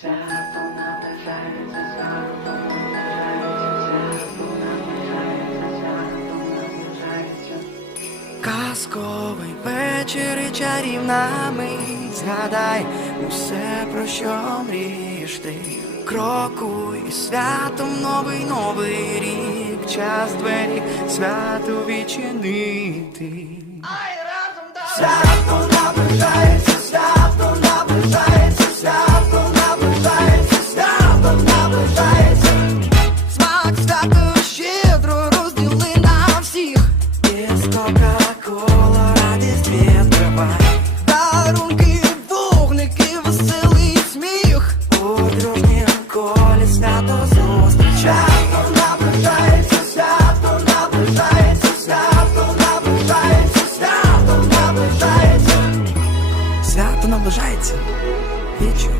Свято надвижається, свято надвижається, свято надвижається, свято надвижається. Казковий вечір і чарівна мить Згадай усе, ну про що мрієш ти Крокуй святом новий, новий рік Час двері святу відчинити Ай, разом, да! Свято наближається, свято наближається На руки, духник и свято зустріч наближається, Свято наближается свято наближається, свято наближається. Свято наближається. вечер.